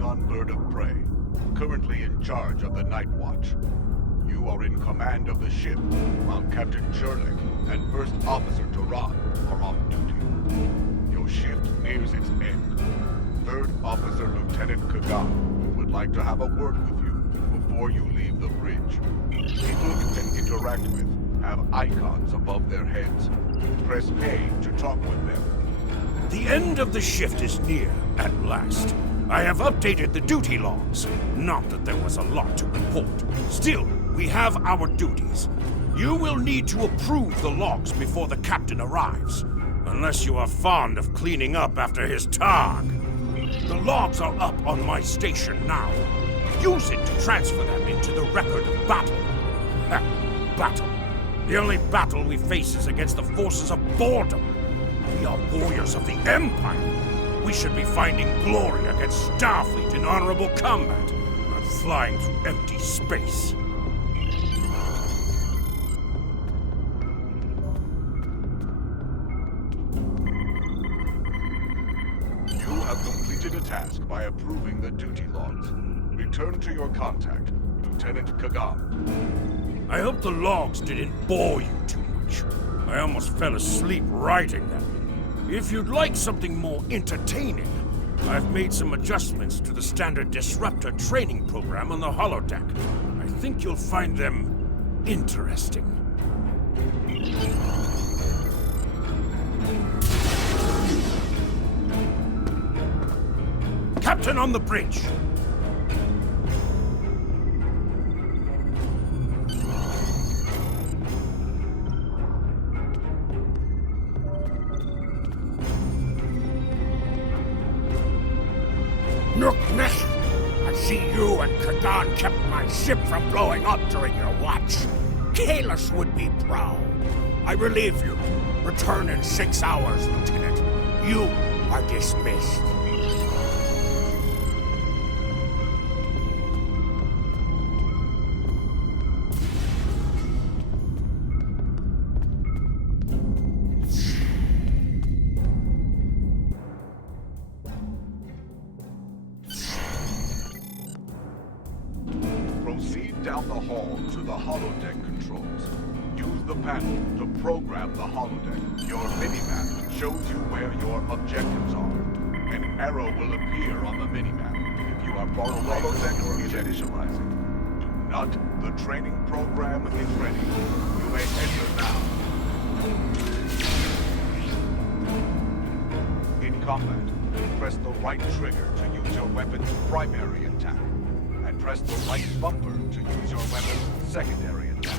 Klingon bird of prey, currently in charge of the Night Watch. You are in command of the ship, while Captain Cherlik and First Officer Duran are off duty. Your shift nears its end. Third Officer Lieutenant Kagan would like to have a word with you before you leave the bridge. People you can interact with have icons above their heads. Press A to talk with them. The end of the shift is near, at last. I have updated the duty logs. Not that there was a lot to report. Still, we have our duties. You will need to approve the logs before the captain arrives. Unless you are fond of cleaning up after his tog. The logs are up on my station now. Use it to transfer them into the record of battle. Battle. The only battle we face is against the forces of boredom. We are warriors of the Empire. We should be finding glory against Starfleet in honorable combat, not flying through empty space. You have completed a task by approving the duty logs. Return to your contact, Lieutenant Kagan. I hope the logs didn't bore you too much. I almost fell asleep writing them. If you'd like something more entertaining, I've made some adjustments to the standard disruptor training program on the holodeck. I think you'll find them interesting. Captain on the bridge! Nook-nech! I see you and Kagan kept my ship from blowing up during your watch. Kahless would be proud. I relieve you. Return in 6 hours, Lieutenant. You are dismissed. Proceed down the hall to the holodeck controls. Use the panel to program the holodeck. Your minimap shows you where your objectives are. An arrow will appear on the minimap if you are far away or is initializing. Do not. The training program is ready. You may enter now. In combat, press the right trigger to use your weapon's primary attack. And press the right bumper to use your weapon's secondary attack.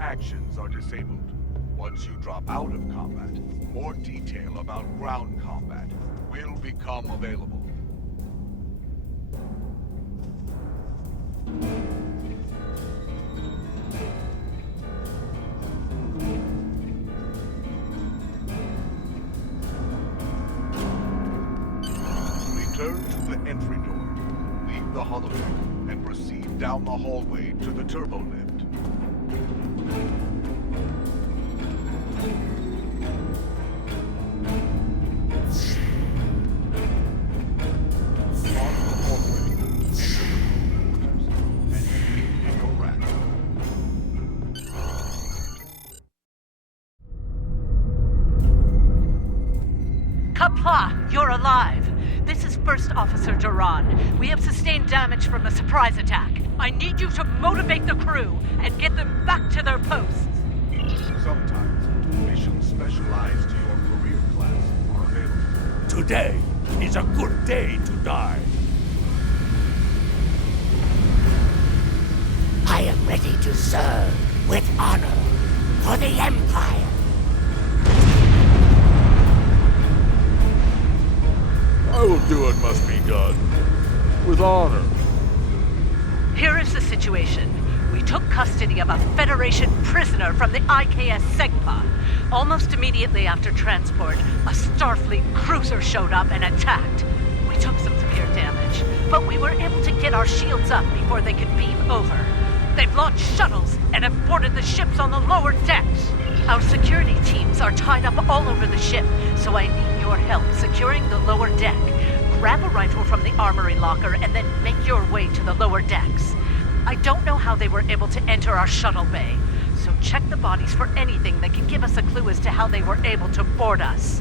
Actions are disabled. Once you drop out of combat, more detail about ground combat will become available. Return to the entry door. Leave the holodeck and proceed down the hallway to the turbo lift. Kapla, you're alive. This is First Officer Duran. We have sustained damage from a surprise attack. I need you to motivate the crew and get them back to their posts. Sometimes, missions specialized to your career class are available. Today is a good day to die. I am ready to serve with honor for the Empire. I will do what must be done, with honor. Here is the situation. We took custody of a Federation prisoner from the IKS Segpa. Almost immediately after transport, a Starfleet cruiser showed up and attacked. We took some severe damage, but we were able to get our shields up before they could beam over. They've launched shuttles and have boarded the ships on the lower decks. Our security teams are tied up all over the ship, so I need your help securing the lower deck. Grab a rifle from the armory locker and then make your way to the lower decks. I don't know how they were able to enter our shuttle bay, so check the bodies for anything that can give us a clue as to how they were able to board us.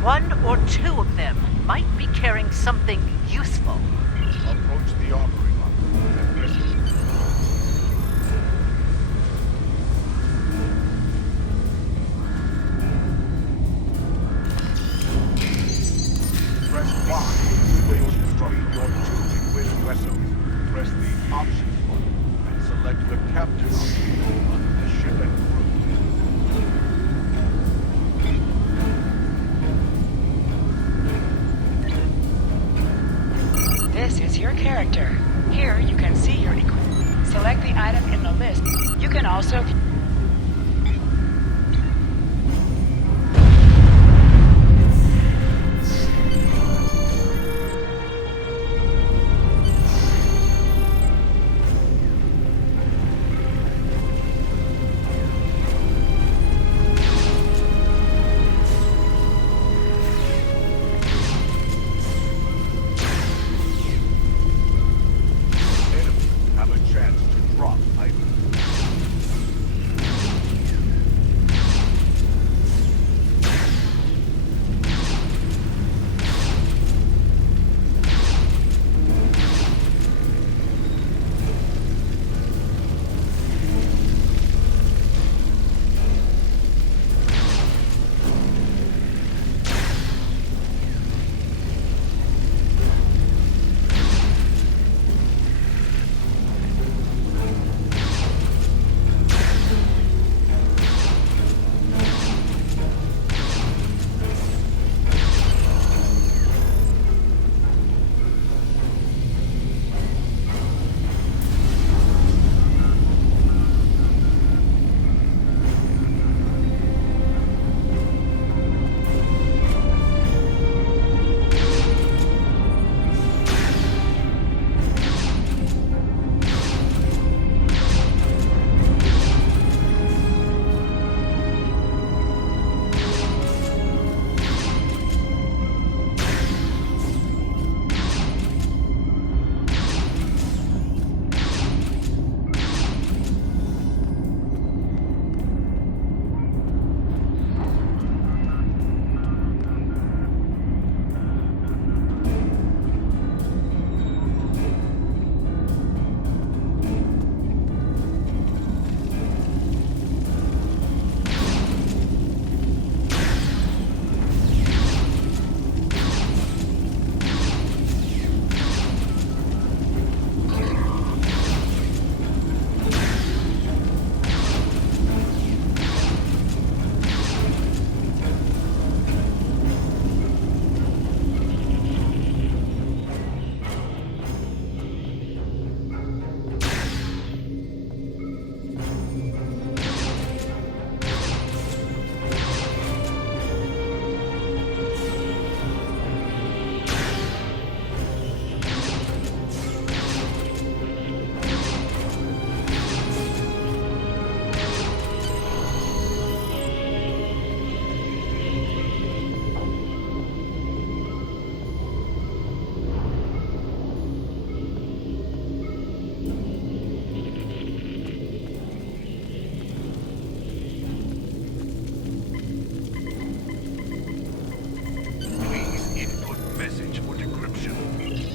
One or two of them might be carrying something useful. Approach the armory locker and listen. Press Y to switch from your two liquid vessels. Press the options button and select the captain option under the ship and crew. This is your character. Here you can see your equipment. Select the item in the list. You can also Have a chance to drop items.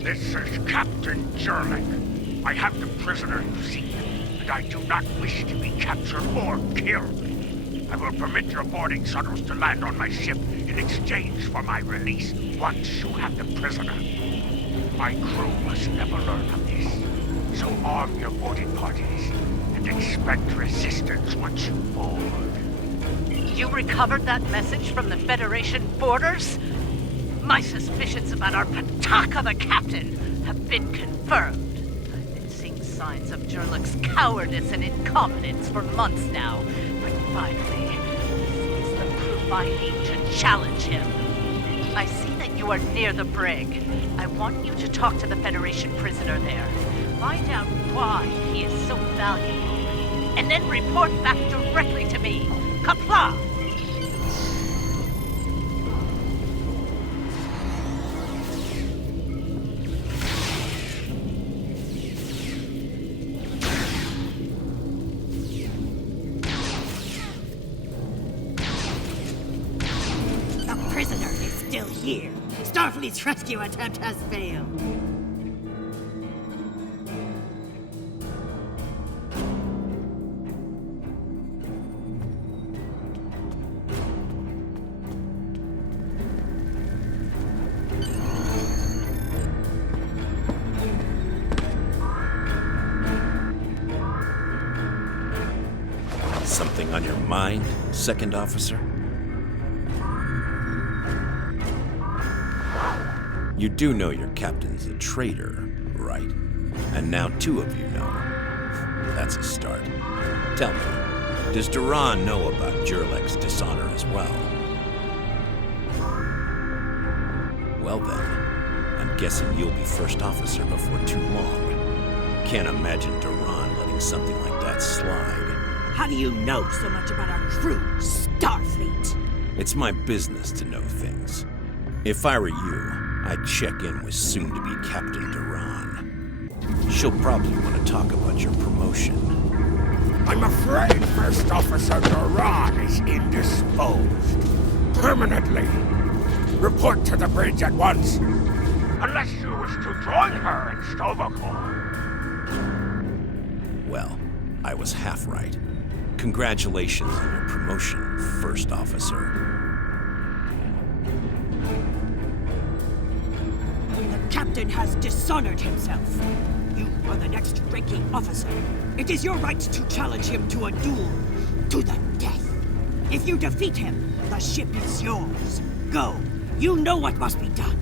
This is Captain Jurlick. I have the prisoner you seek, and I do not wish to be captured or killed. I will permit your boarding shuttles to land on my ship in exchange for my release once you have the prisoner. My crew must never learn of this, so arm your boarding parties and expect resistance once you board. You recovered that message from the Federation borders? My suspicions about our Pataka the Captain have been confirmed. I've been seeing signs of Jurlik's cowardice and incompetence for months now. But finally, this is the proof I need to challenge him. I see that you are near the brig. I want you to talk to the Federation prisoner there. Find out why he is so valuable. And then report back directly to me. Kapla! The prisoner is still here. Starfleet's rescue attempt has failed. Something on your mind, Second Officer? You do know your captain's a traitor, right? And now two of you know. That's a start. Tell me, does Duran know about Jurlik's dishonor as well? Well then, I'm guessing you'll be first officer before too long. Can't imagine Duran letting something like that slide. How do you know so much about our crew, Starfleet? It's my business to know things. If I were you, I'd check in with soon-to-be Captain Duran. She'll probably want to talk about your promotion. I'm afraid First Officer Duran is indisposed. Permanently. Report to the bridge at once. Unless you wish to join her in Stovokor. Well, I was half right. Congratulations on your promotion, First Officer. The captain has dishonored himself. You are the next ranking officer. It is your right to challenge him to a duel, to the death. If you defeat him, the ship is yours. Go. You know what must be done.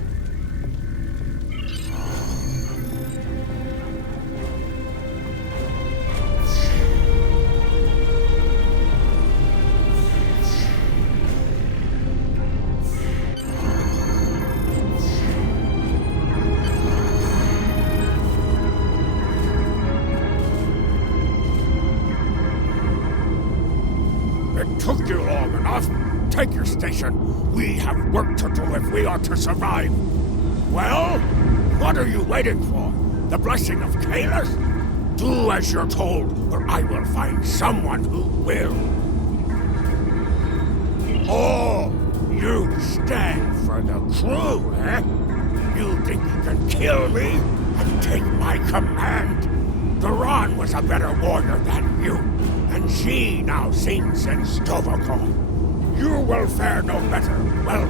It took you long enough. Take your station. We have work to do if we are to survive. Well, what are you waiting for? The blessing of Kalis? Do as you're told, or I will find someone who will. Oh, you stand for the crew, eh? You think you can kill me and take my command? Duran was a better warrior than you, and she now sings in Stovokor. You will fare no better. Well,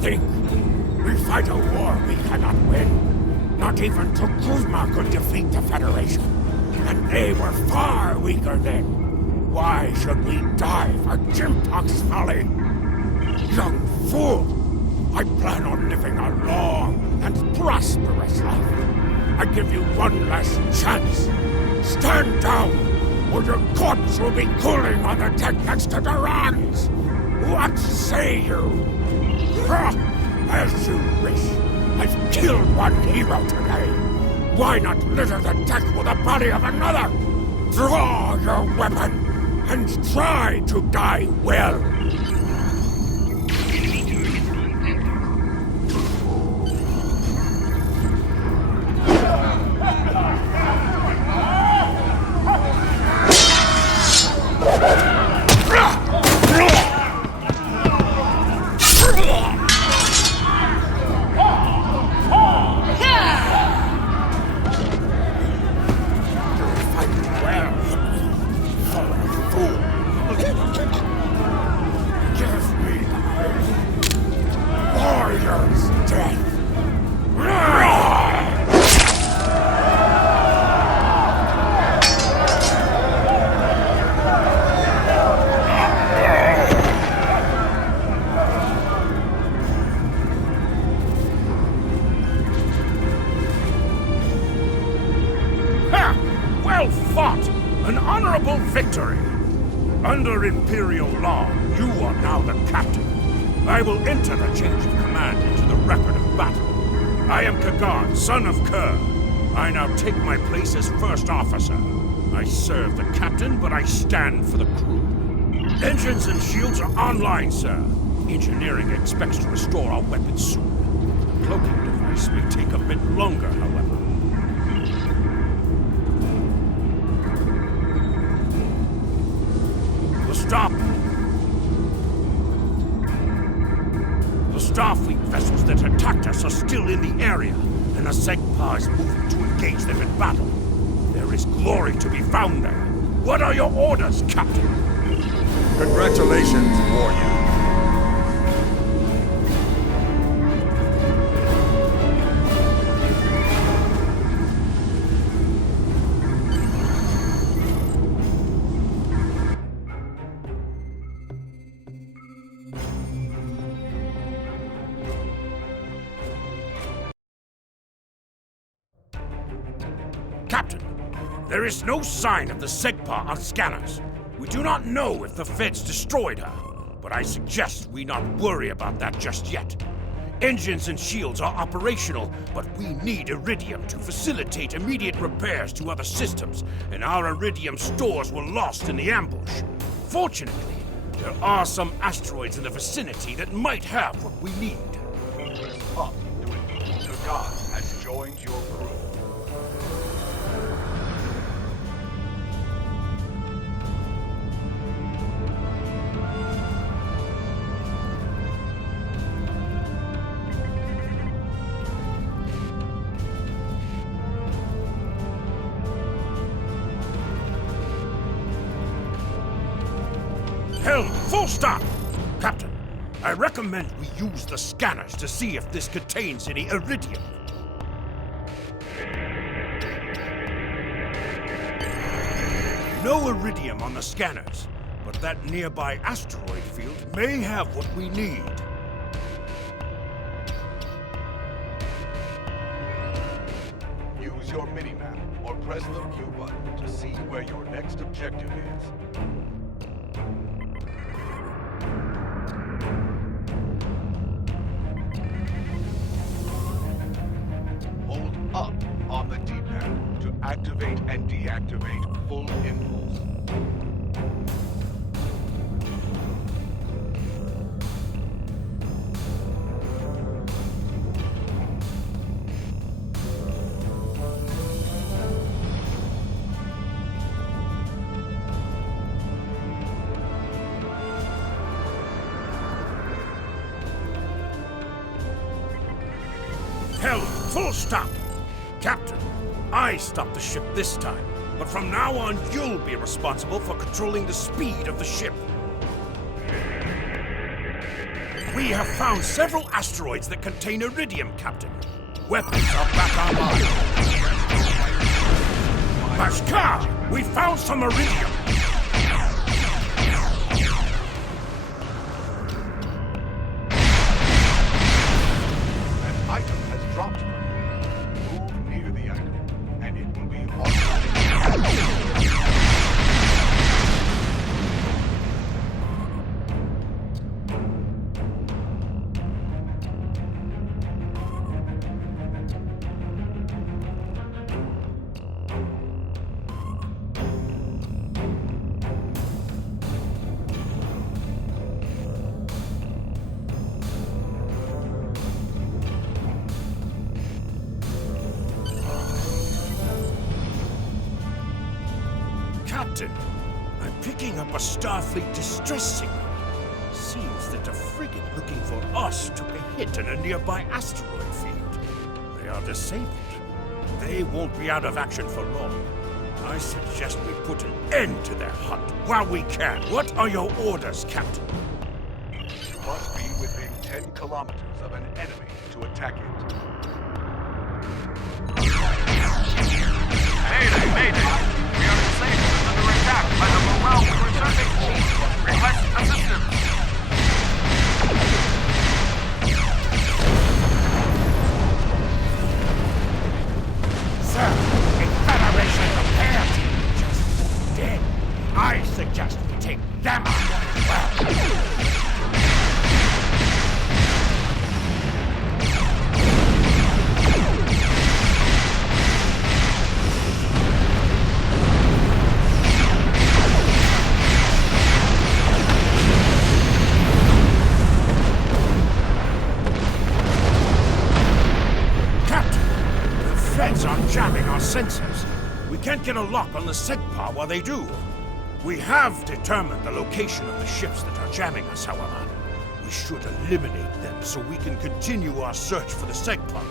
think. We fight a war we cannot win. Not even Tukuzma could defeat the Federation. And they were far weaker then. Why should we die for Jimtock's folly? Young fool! I plan on living a long and prosperous life. I give you one last chance. Stand down, or your corpse will be cooling on the deck next to Duran's. What say you? As you wish. I've killed one hero today. Why not litter the deck with the body of another? Draw your weapon and try to die well. Per Imperial law, you are now the captain. I will enter the change of command into the record of battle. I am Kagan, son of Kerr. I now take my place as first officer. I serve the captain, but I stand for the crew. Engines and shields are online, sir. Engineering expects to restore our weapons soon. The cloaking device may take a bit longer, however. The Starfleet vessels that attacked us are still in the area, and the Segpa is moving to engage them in battle. There is glory to be found there. What are your orders, Captain? Congratulations, warrior. Captain, there is no sign of the Segpa on scanners. We do not know if the Feds destroyed her, but I suggest we not worry about that just yet. Engines and shields are operational, but we need Iridium to facilitate immediate repairs to other systems, and our Iridium stores were lost in the ambush. Fortunately, there are some asteroids in the vicinity that might have what we need. Up to it. Kagan has joined your crew. Helm, full stop! Captain, I recommend we use the scanners to see if this contains any Iridium. No Iridium on the scanners, but that nearby asteroid field may have what we need. Use your minimap or press the Q button to see where your next objective is. Hold up on the D-pad to activate and deactivate full impulse. Helm, full stop! Captain, I stopped the ship this time, but from now on you'll be responsible for controlling the speed of the ship. We have found several asteroids that contain Iridium, Captain. Weapons are back online. Bashkar, we found some Iridium! An item has dropped from you. Move near the item, and it will be automatic. Captain, I'm picking up a Starfleet distress signal. Seems that a frigate looking for us took a hit in a nearby asteroid field. They are disabled. They won't be out of action for long. I suggest we put an end to their hunt while we can. What are your orders, Captain? You must be within 10 kilometers of an enemy to attack it. Mayday, mayday! We are disabled and under attack by the morale preserving force. Request assistance. Sir, a Federation repair team just dead. I suggest we take them out. sensors. We can't get a lock on the SEGPA while they do. We have determined the location of the ships that are jamming us, however. We should eliminate them so we can continue our search for the SEGPA.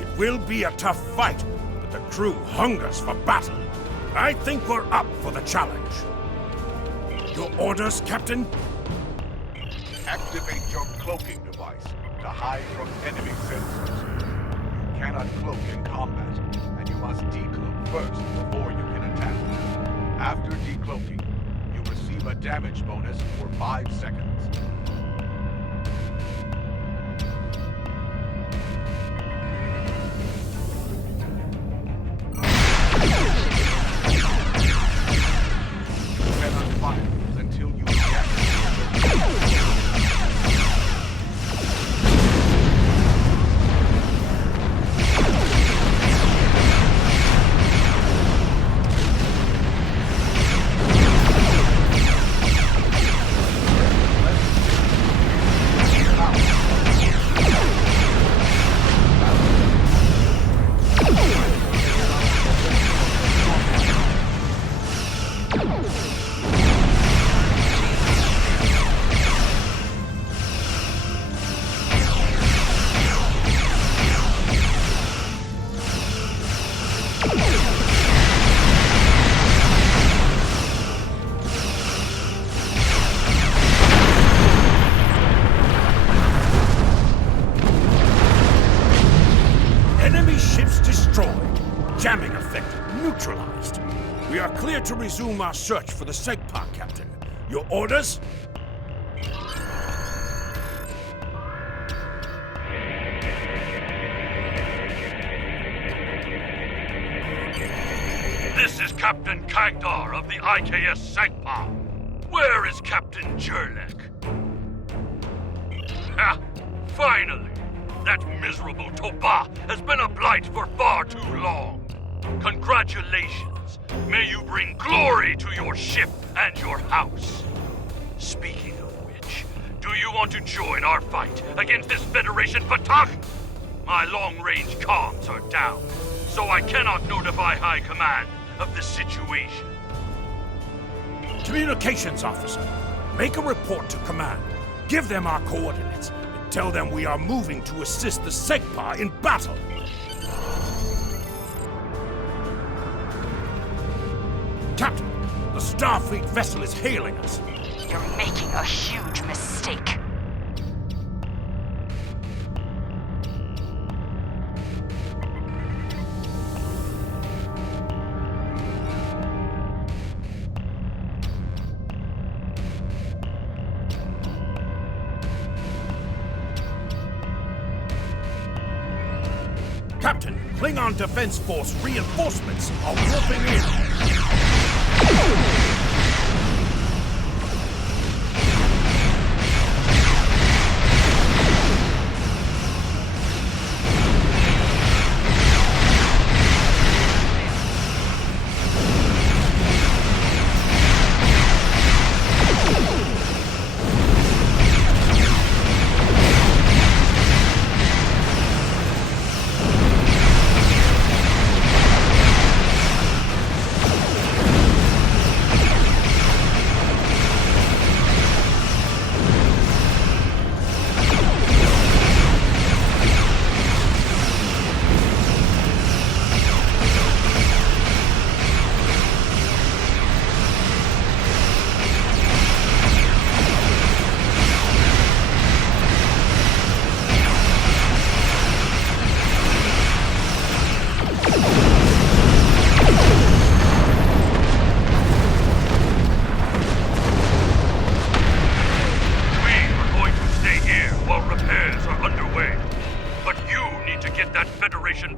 It will be a tough fight, but the crew hungers for battle. I think we're up for the challenge. Your orders, Captain? Activate your cloaking device to hide from enemy sensors. You cannot cloak in combat, and you must decloak first before you can attack. After decloaking, you receive a damage bonus for 5 seconds. You cannot fire until you eject. Jamming effect neutralized. We are clear to resume our search for the SEGPA, Captain. Your orders? This is Captain Kagdar of the IKS SEGPA. Where is Captain Jurlek? Ha! Finally! That miserable Toba has been a blight for far too long. Congratulations. May you bring glory to your ship and your house. Speaking of which, do you want to join our fight against this Federation Patak? My long-range comms are down, so I cannot notify High Command of the situation. Communications officer, make a report to command. Give them our coordinates. Tell them we are moving to assist the SEGPA in battle. Captain, the Starfleet vessel is hailing us. You're making a huge mistake. Captain, Klingon Defense Force reinforcements are warping in.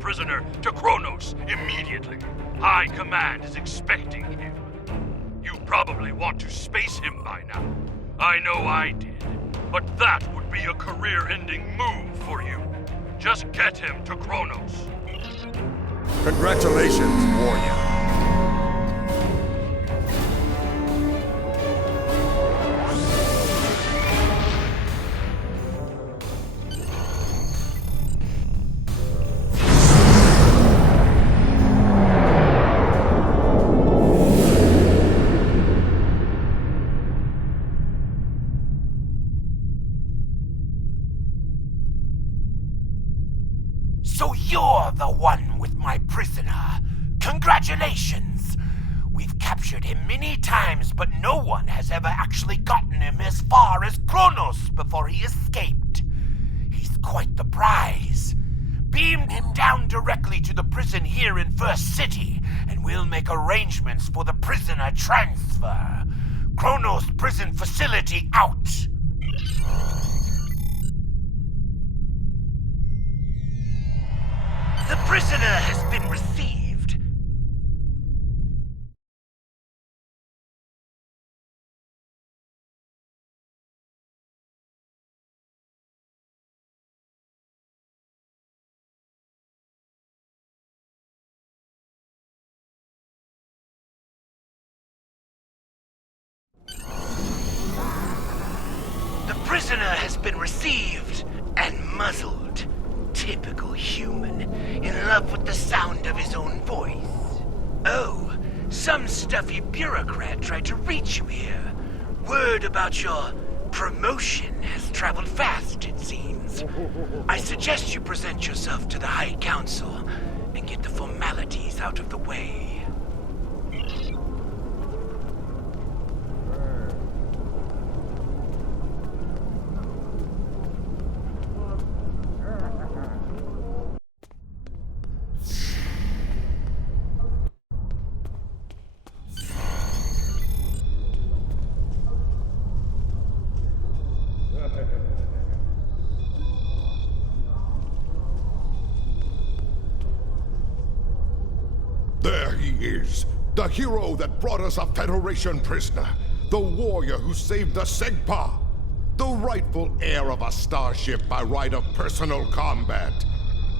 Prisoner to Kronos immediately. High Command is expecting him. You probably want to space him by now. I know I did. But that would be a career-ending move for you. Just get him to Kronos. Congratulations, warrior. So you're the one with my prisoner. Congratulations! We've captured him many times, but no one has ever actually gotten him as far as Kronos before he escaped. He's quite the prize. Beam him down directly to the prison here in First City, and we'll make arrangements for the prisoner transfer. Kronos prison facility out. The prisoner has been received. The prisoner has been received and muzzled. Typical human, in love with the sound of his own voice. Oh, some stuffy bureaucrat tried to reach you here. Word about your promotion has traveled fast, it seems. I suggest you present yourself to the High Council and get the formalities out of the way. There he is, the hero that brought us a Federation prisoner, the warrior who saved the Segpa, the rightful heir of a starship by right of personal combat.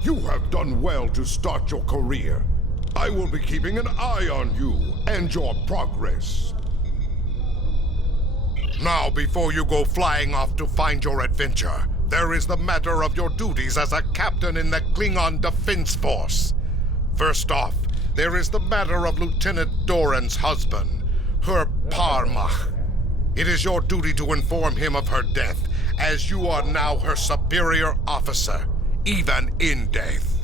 You have done well to start your career. I will be keeping an eye on you and your progress. Now, before you go flying off to find your adventure, there is the matter of your duties as a captain in the Klingon Defense Force. First off, there is the matter of Lieutenant Doran's husband, her Parmach. It is your duty to inform him of her death, as you are now her superior officer, even in death.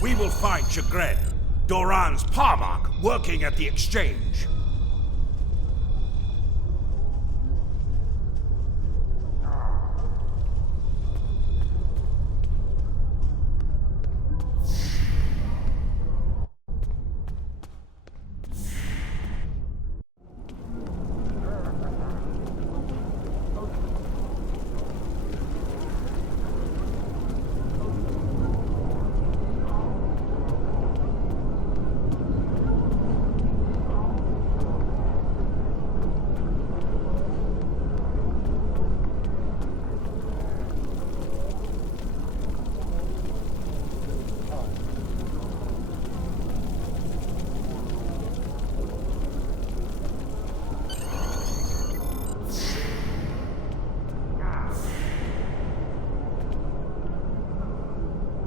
We will find Chagrin, Doran's Parmach, working at the exchange.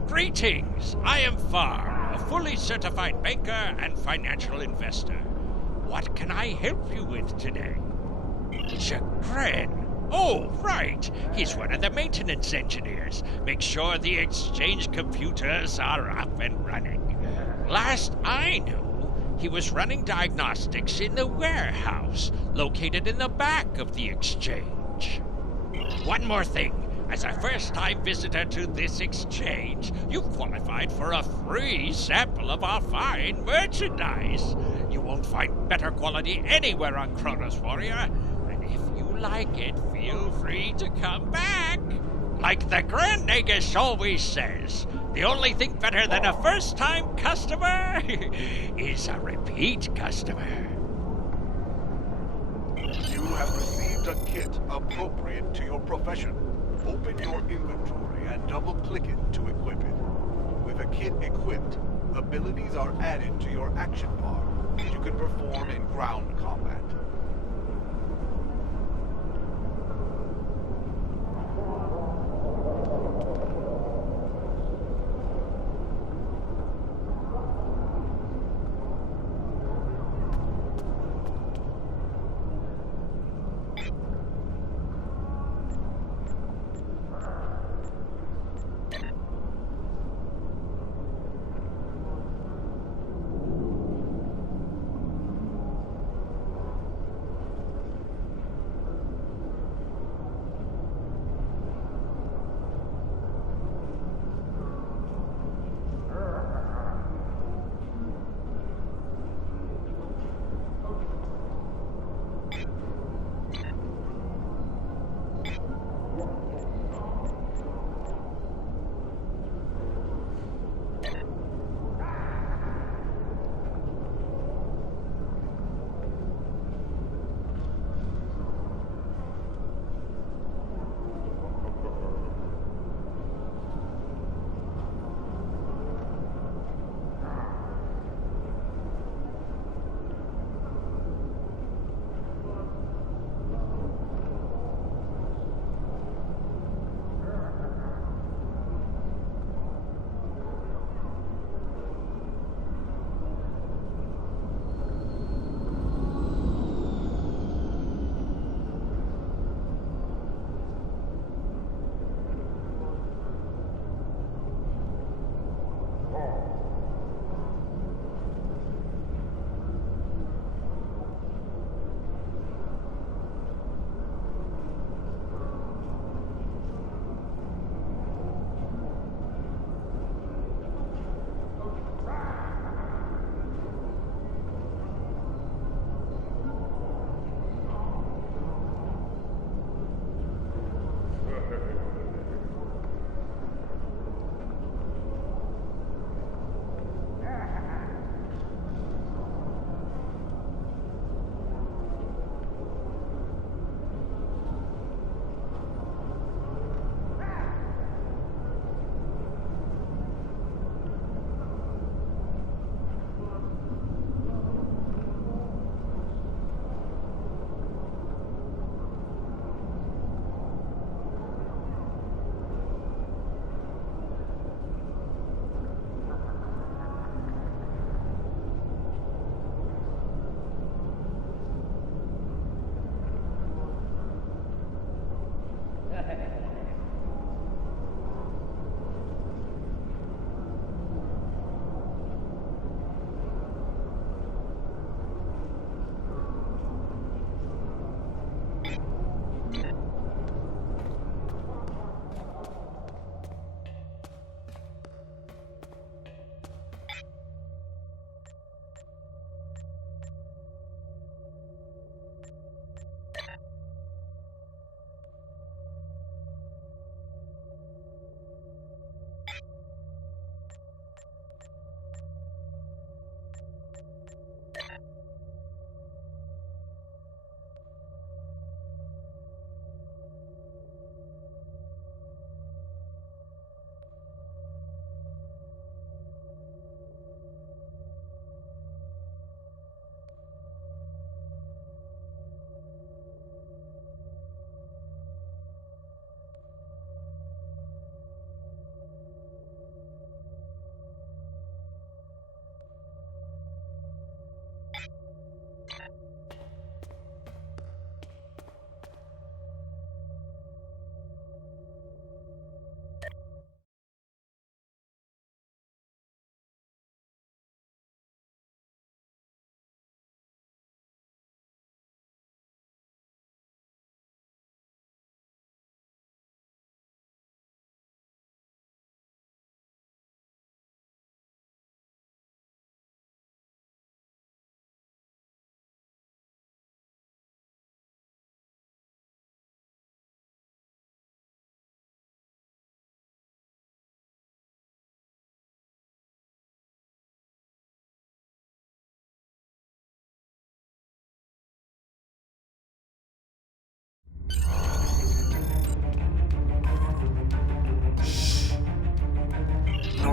Greetings! I am Far, a fully certified banker and financial investor. What can I help you with today? Chagrin. Oh, right. He's one of the maintenance engineers. Make sure the exchange computers are up and running. Last I knew, he was running diagnostics in the warehouse, located in the back of the exchange. One more thing. As a first-time visitor to this exchange, you've qualified for a free sample of our fine merchandise. You won't find better quality anywhere on Kronos, Warrior. And if you like it, feel free to come back. Like the Grand Nagus always says, the only thing better than a first-time customer is a repeat customer. You have received a kit appropriate to your profession. Open your inventory and double-click it to equip it. With a kit equipped, abilities are added to your action bar that you can perform in ground combat.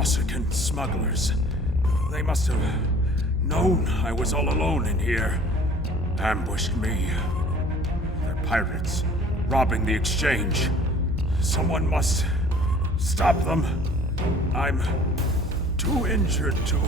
Corsican smugglers. They must have known I was all alone in here. Ambushed me. They're pirates, robbing the exchange. Someone must stop them. I'm too injured to...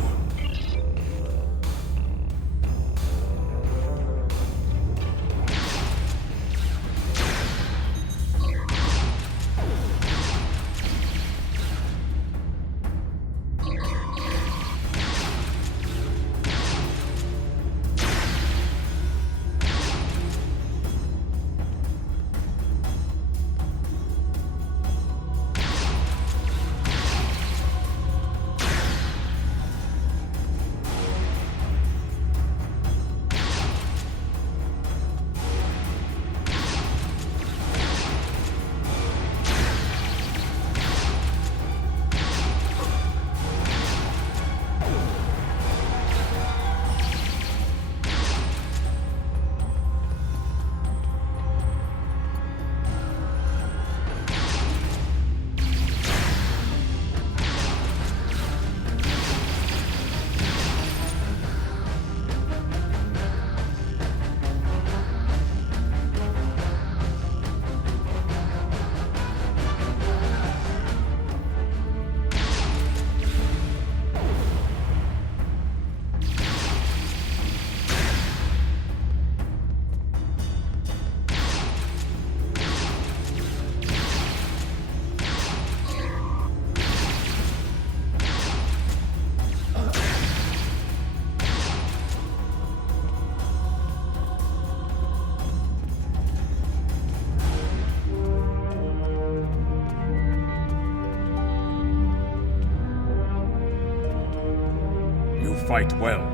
Fight well.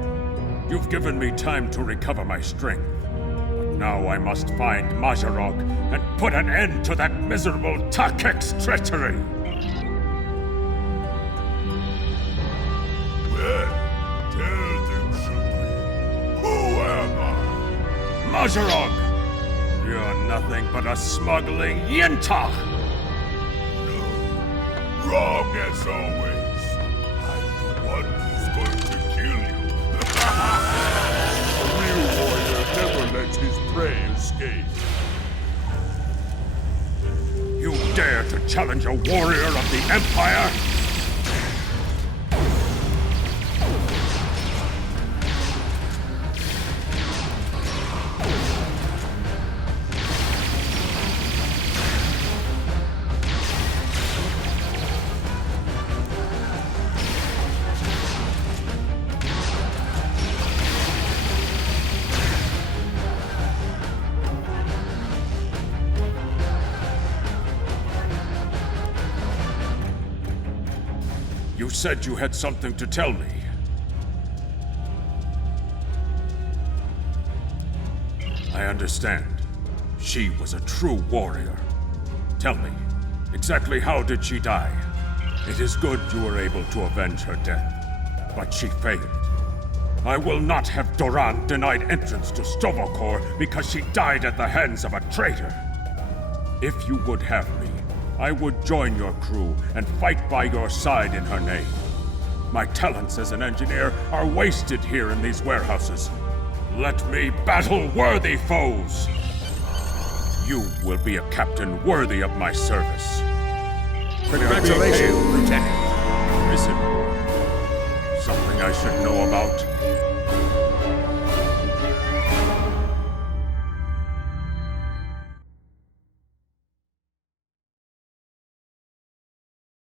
You've given me time to recover my strength. But now I must find Majarog and put an end to that miserable Takek's treachery. Well, tell them, Supreme. Who am I? Majarog! You're nothing but a smuggling Yinta! No. Wrong as always. I'm the one who's going to kill you. A real warrior never lets his prey escape. You dare to challenge a warrior of the Empire? You said you had something to tell me. I understand. She was a true warrior. Tell me, exactly how did she die? It is good you were able to avenge her death, but she failed. I will not have Doran denied entrance to Stovokor because she died at the hands of a traitor. If you would have me, I would join your crew and fight by your side in her name. My talents as an engineer are wasted here in these warehouses. Let me battle worthy foes. You will be a captain worthy of my service. Congratulations, Lieutenant. Is it something I should know about?